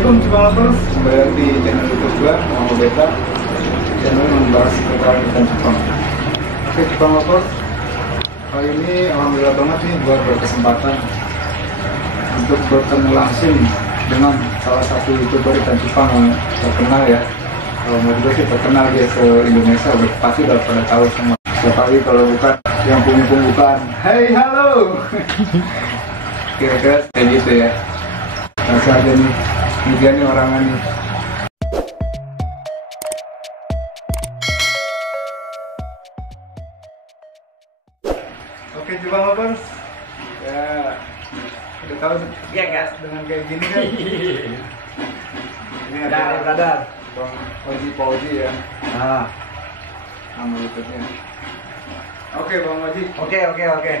Assalamualaikum Cupang Lovers, kembali lagi di channel YouTube gue, Muhammad Beta. Channel membahas seputar ikan cupang. Oke Cupang Lovers, kali ini alhamdulillah banget nih gue berkesempatan untuk bertemu langsung dengan salah satu YouTuber ikan cupang yang terkenal ya. Kalau mau juga sih terkenal dia se-Indonesia, udah pasti udah pada tahu semua. Siapa lagi kalau bukan yang punya pembukaan. Hey halo. Kira-kira kayak gitu ya. Rasa aja nih, ini dia nih orangnya nih. Oke Cupang Lovers, ya udah tahu ya guys dengan kayak gini kan. Ini ada brother Bang Oji ya. Nama YouTube-nya. Oke Bang Oji. Oke.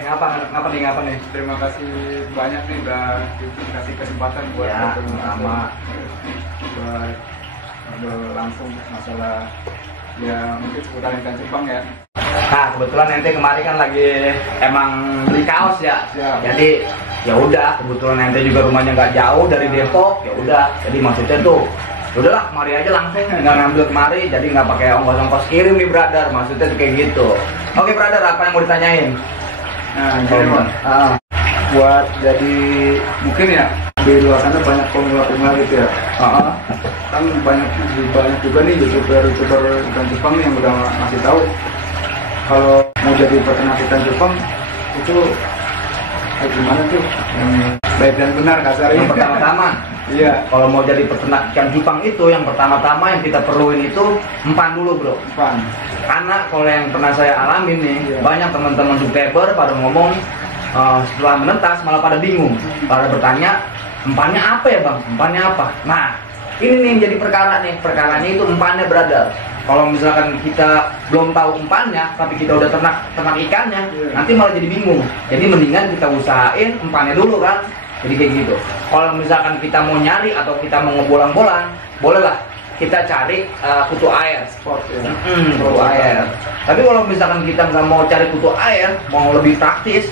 Ngapa nih? Terima kasih banyak nih udah dikasih kesempatan buat ya, ketemu sama buat ngobrol langsung masalah ya mungkin seputar ikan cupang ya. Nah kebetulan ente kemarin kan lagi emang beli kaos ya. Jadi ya udah, kebetulan ente juga rumahnya nggak jauh dari Depok, ya udah. Jadi maksudnya tuh udahlah kemari aja langsung, nggak ngambil kemari, jadi nggak pakai ongkos kirim nih brother, maksudnya tuh kayak gitu. Oke brother, apa yang mau ditanyain? Nah jadi buat jadi mungkin ya di luar sana banyak pemula gitu ya. Kan banyak juga nih youtuber ikan cupang yang udah ngasih tahu kalau mau jadi peternak ikan cupang itu kayak gimana tuh yang baik dan benar kasarnya. Yang pertama-tama iya, kalau mau jadi peternak ikan cupang itu yang pertama-tama yang kita perluin itu empan dulu bro. Empan. Karena kalau yang pernah saya alamin nih, banyak teman-teman subscriber pada ngomong setelah menetas malah pada bingung, pada bertanya empannya apa ya bang, empannya apa. Nah ini nih yang jadi perkaranya itu empannya brother. Kalau misalkan kita belum tahu empannya tapi kita udah ternak ikannya, nanti malah jadi bingung. Jadi mendingan kita usahain empannya dulu kan. Jadi kayak gitu. Kalau misalkan kita mau nyari atau kita mau ngebolang-bolang, bolehlah kita cari kutu air sport ya. Kutu air. Tapi kalau misalkan kita nggak mau cari kutu air, mau lebih praktis,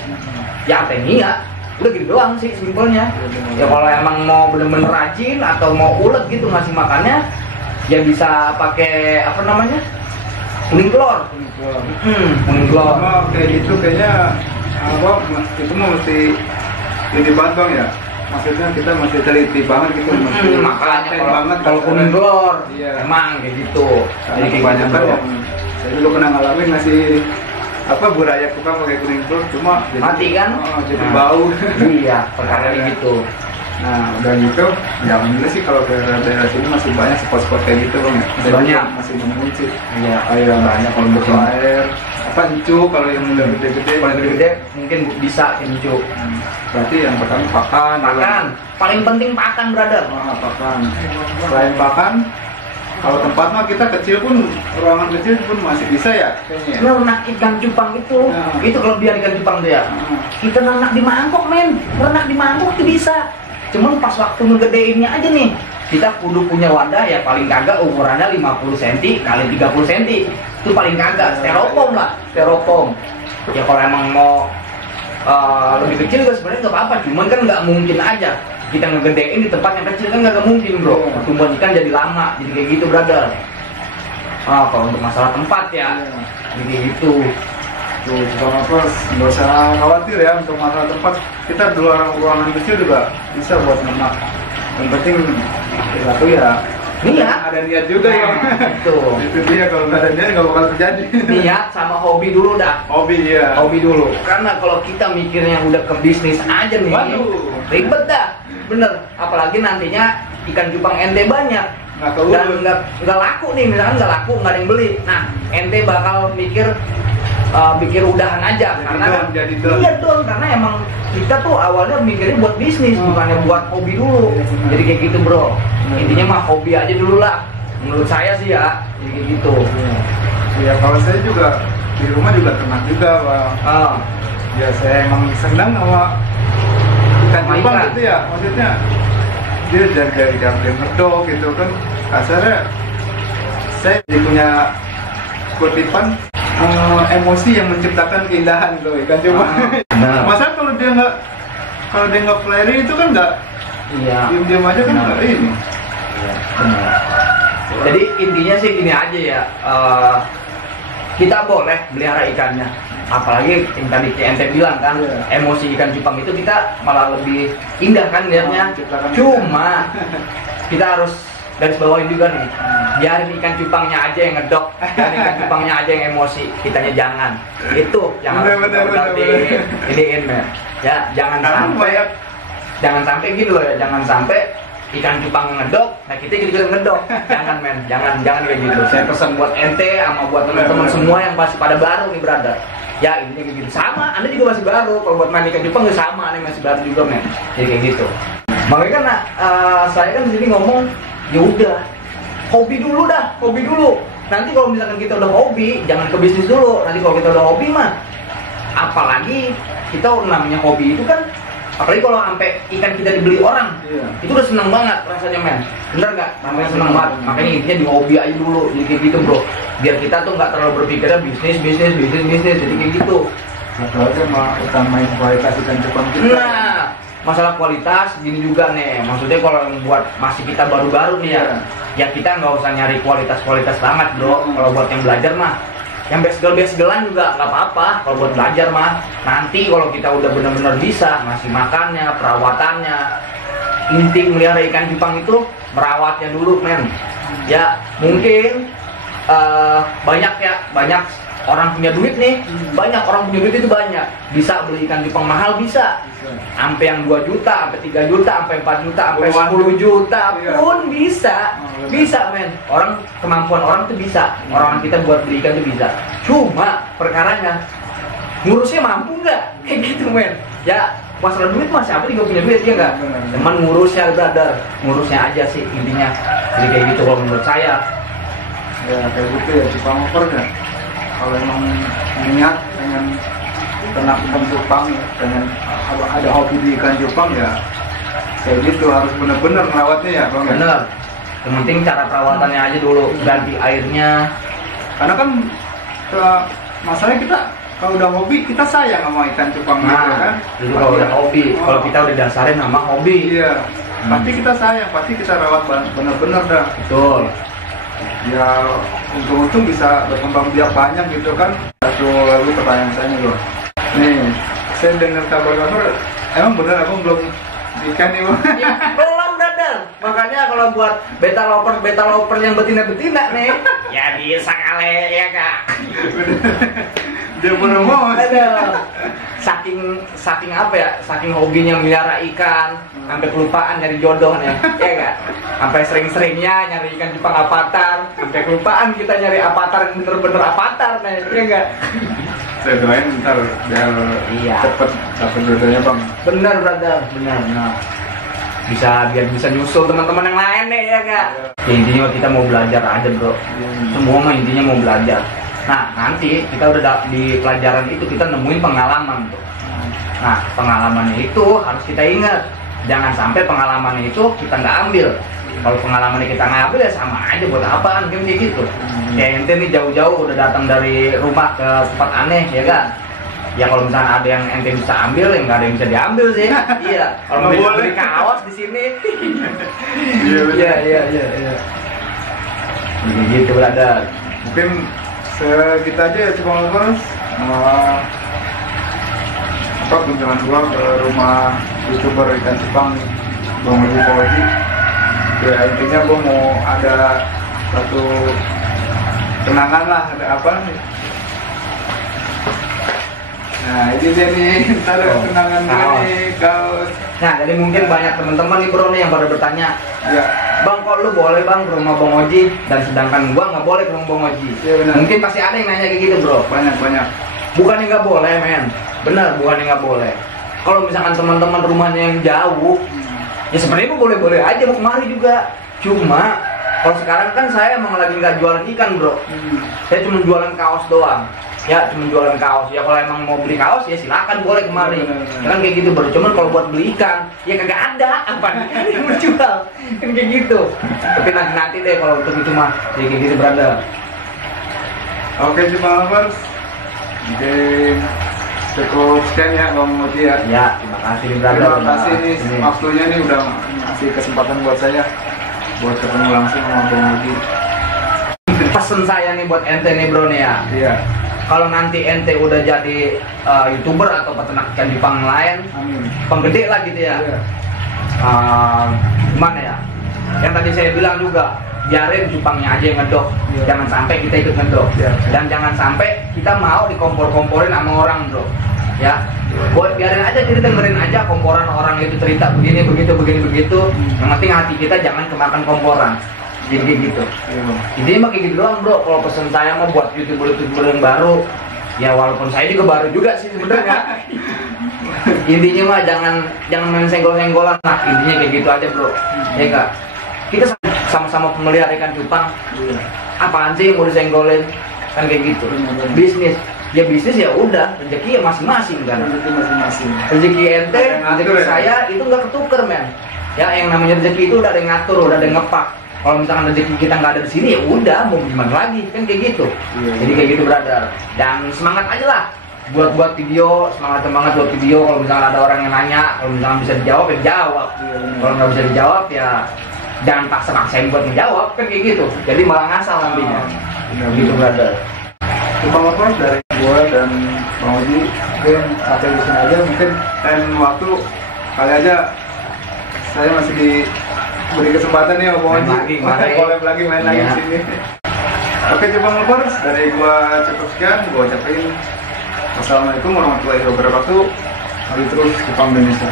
ya tenia. Udah gitu doang sih simpelnya. Ya kalau emang mau bener-bener rajin atau mau ulet gitu ngasih makannya, ya bisa pakai apa namanya, kuning telur. Kuning telur. Kayak gitu kayaknya apa? Itu mah mesti ini banget bang ya. Maksudnya kita masih teliti banget gitu. Makanya kalau kuning telur, emang kayak gitu. Jadi kebanyakan yang saya dulu pernah ngalamin ngasih apa buraya cupang pakai kuning telur cuma jadi, mati kan? Jadi bau. Iya, perkara gitu. Nah udah gitu, ya alhamdulillah sih kalau daerah sini masih banyak spot-spot kayak gitu bang ya. Banyak. Masih nemuin sih. Iya, Air banyak kalau untuk air. Apa encu kalau yang udah gede-gede. Kalau gede-gede mungkin bisa encu. Berarti yang pertama pakan. Paling penting pakan brother. Pakan. Selain pakan, kalau tempat mah kita kecil pun, ruangan kecil pun masih bisa ya kayaknya. Ternak ikan cupang itu kelebihan ikan cupang tuh ya. Kita ternak di mangkok men, ternak di mangkok itu bisa. Cuman pas waktu ngegedeinnya aja nih, kita kudu punya wadah ya paling kagak ukurannya 50 cm kali 30 cm. Itu paling kagak, styrofoam lah, styrofoam. Ya kalau emang mau lebih kecil juga sebenarnya nggak apa-apa, cuman kan nggak mungkin aja kita ngegedein di tempat yang kecil kan nggak mungkin bro. Pertumbuhan ikan jadi lama, jadi kayak gitu brother. Kalau untuk masalah tempat ya, jadi kayak gitu. Tuh, Cupang Lovers, nggak usah khawatir ya untuk masalah tempat. Kita di luar ruangan kecil juga bisa buat ternak. Yang penting satu ya niat, ada niat juga ya. Tuh. Itu dia, kalau nggak ada niat nggak bakal terjadi. Niat sama hobi dulu dah. Hobi dulu. Karena kalau kita mikirnya udah ke bisnis aja nih, ribet dah. Bener. Apalagi nantinya ikan cupang ente banyak. Dan nggak laku nih, misalkan nggak laku, nggak ada yang beli. Nah, ente bakal mikir udahan aja karena iya dong, karena emang kita tuh awalnya mikirnya buat bisnis bukannya buat hobi dulu. Jadi kayak gitu bro, intinya mah hobi aja dulu lah menurut saya sih ya, jadi kayak gitu. Ya kalau saya juga di rumah juga ternak juga bang. Ya saya emang senang sama ikan cupang gitu ya, maksudnya dia jaga medok gitu kan, kasarnya saya jadi punya kutipan emosi yang menciptakan keindahan tuh ikan cupang. Masa kalau dia nggak flaring itu kan nggak, diam-diam aja kan nggak ini. Benar. Jadi intinya sih gini aja ya, kita boleh melihara ikannya, apalagi yang tadi ente bilang kan, emosi ikan cupang itu kita malah lebih indah kan lihatnya. Cuma kita harus garis bawahin juga nih, biarin ikan cupangnya aja yang ngedok, biarin ikan cupangnya aja yang emosi, kitanya jangan. Itu yang harus diidein ya, jangan sampai gitu loh ya, jangan sampai ikan cupang ngedok, nah kita juga ngedok. Jangan men, jangan kayak gitu. Saya pesan buat ente sama buat teman-teman semua yang masih pada baru nih brother. Ya ini kayak gitu. Sama, Anda juga masih baru. Kalau buat main ikan cupang juga sama, nih masih baru juga men. Jadi kayak gitu. Makanya kan saya kan di sini ngomong, ya udah, hobi dulu dah, hobi dulu. Nanti kalau misalkan kita udah hobi, jangan ke bisnis dulu. Nanti kalau kita udah hobi mah, apalagi kita namanya hobi itu kan, apalagi kalau sampai ikan kita dibeli orang, itu udah seneng banget rasanya men, bener nggak? Namanya seneng banget, makanya intinya di hobi aja dulu, jadi gitu bro, biar kita tuh nggak terlalu berpikirnya bisnis, jadi kayak gitu. Satu aja mah utamain kualitas ikan cupang kita. Nah, masalah kualitas gini juga nih, maksudnya kalau buat masih kita baru-baru nih ya kita nggak usah nyari kualitas banget bro. Kalau buat yang belajar mah, yang best-gelan juga nggak apa-apa. Kalau buat belajar mah, nanti kalau kita udah benar-benar bisa ngasih makannya, perawatannya, inti melihara ikan cupang itu merawatnya dulu men. Ya mungkin banyak orang punya duit nih, banyak orang punya duit itu banyak, bisa beli ikan cupang mahal, bisa sampai yang 2 juta, sampai 3 juta, sampai 4 juta, sampai 10 juta pun bisa men. Orang, kemampuan orang itu bisa, orang kita buat beli ikan itu bisa. Cuma perkaranya ngurusnya mampu nggak kayak gitu men. Ya masalah duit mah siapa juga punya duit ya nggak, cuman ngurusnya brother, ngurusnya aja sih intinya. Jadi kayak gitu kalau menurut saya. Ya kayak gitu ya, cupang over kan. Kalau emang niat pengen ternak ikan cupang, pengen ada hobi di ikan cupang ya kayak gitu, harus bener-bener merawatnya ya bang. Bener, yang penting cara perawatannya aja dulu, ganti airnya. Karena kan masalahnya kita kalau udah hobi kita sayang sama ikan cupang gitu kan. Itu kalau udah hobi, kalau kita udah dasarin nama hobi. Iya, pasti kita sayang, pasti kita rawat bener-bener dah. Betul. Ya untung-untung bisa berkembang biak banyak gitu kan. Lalu pertanyaan saya nih bro, nih saya dengar kabar-kabar emang bener abang belum ikan nih bang? Ya, belum brother, makanya kalau buat beta loper yang betina nih ya bisa kali ya kak. Dia pernah mau saking apa ya, saking hobinya melihara ikan sampai kelupaan nyari jodoh nih ya gak, sampai sering-seringnya nyari ikan cupang avatar, sampai kelupaan kita nyari avatar yang bener-bener avatar nih ya gak. Saya doain ntar biar cepet dapet jodohnya bang. Bener brother, bener. Biar bisa nyusul teman-teman yang lain nih ya gak. Ya, intinya kita mau belajar aja bro, semua mah intinya mau belajar. Nah nanti kita udah di pelajaran itu kita nemuin pengalaman tuh. Nah pengalamannya itu harus kita ingat, jangan sampai pengalamannya itu kita nggak ambil. Kalau pengalamannya kita ngambil ya sama aja, buat apaan kayak gitu. Kayak ente nih jauh-jauh udah datang dari rumah ke tempat aneh ya kan. Ya kalau misalnya ada yang ente bisa ambil, ya nggak ada yang bisa diambil sih. Iya. Kalau mau beli kaos di sini. Iya. Gitu brother. Mungkin segitu aja ya cuma ngobrol. Kunjungan gua ke rumah YouTuber ikan cupang Bang Oji. Ya intinya gua mau ada satu kenangan lah, ada apa nih? Nah ini dia nih, ntar kenangan gue nih kaos. Nah jadi mungkin banyak teman-teman nih bro nih yang pada bertanya, ya bang kok lu boleh bang ke rumah Bang Oji dan sedangkan gua nggak boleh ke rumah Bang Oji? Ya, mungkin pasti ada yang nanya kayak gitu bro. Banyak. Bukannya nggak boleh men, bener bukannya nggak boleh. Kalau misalkan teman-teman rumahnya yang jauh, ya sebenarnya boleh-boleh aja mau kemari juga. Cuma kalau sekarang kan saya emang lagi nggak jualan ikan bro, saya cuma jualan kaos doang. Ya cuma jualan kaos. Ya kalau emang mau beli kaos ya silakan boleh kemari. Ya kan kayak gitu baru. Cuman kalau buat beli ikan ya kagak ada apa yang menjual. Kan kayak gitu. Tapi nanti deh kalau untuk itu mah ya kayak gitu brother. Oke cuma lovers. Mungkin cukup sekian ya Bang Oji ya. Ya terima kasih brother. Terima kasih nih waktunya nih udah ngasih kesempatan buat saya. buat ketemu langsung sama Bang Odi. Pesen saya nih buat ente nih bro nih ya. Iya. Kalau nanti ente udah jadi YouTuber atau peternak ikan cupang lain, Amin. penggede lah gitu ya. Iya. Gimana ya? Yang tadi saya bilang juga, biarin cupangnya aja yang ngedok. Iya. Jangan sampai kita ikut ngedok. Iya. Dan jangan sampai kita mau dikompor-komporin sama orang bro. Ya, buat biarin aja, kita dengerin aja komporan orang itu cerita begini begitu. Yang penting hati kita jangan kemakan komporan. Jadi kayak gitu. Iya, Bang. Ini mah kayak gitu doang bro. Kalau pesen saya mah buat youtuber yang baru, ya walaupun saya juga baru juga sih sebenarnya. Intinya mah jangan main senggol-senggolan. Nah intinya kayak gitu aja bro. Ya enggak. Kita sama-sama pemelihara ikan cupang. Iya. Apaan sih yang mau disenggolin? Kan kayak gitu. Benar-benar. Bisnis. Ya bisnis ya udah. Rezeki ya masing-masing kan. Rezeki masing-masing. Rezeki ente, Ada yang ngatur rezeki ya? saya itu nggak ketuker men. Ya yang namanya rezeki itu udah ada yang ngatur, udah ada yang ngepak. Kalau misalkan rezeki kita nggak ada di sini ya udah mau gimana lagi kan kayak gitu. Iya. Jadi kayak gitu brother. Dan semangat aja lah buat video, semangat buat video. Kalau misalkan ada orang yang nanya, kalau misalkan bisa dijawab ya dijawab. Iya, benar. Kalau nggak bisa dijawab ya jangan paksa-paksain buat menjawab kan kayak gitu. Jadi malah ngasal nantinya. Benar, Gitu brother. Cupang Lovers dari gua dan Bang Odi mungkin sampai di sini aja. Mungkin lain waktu kali aja saya masih diberi kesempatan ya Bang Odi. Main lagi. main lagi Iya. di sini. Oke Cupang Lovers, dari gua cukup sekian. Gua ucapin wassalamualaikum warahmatullahi wabarakatuh. Mari terus Cupang Indonesia.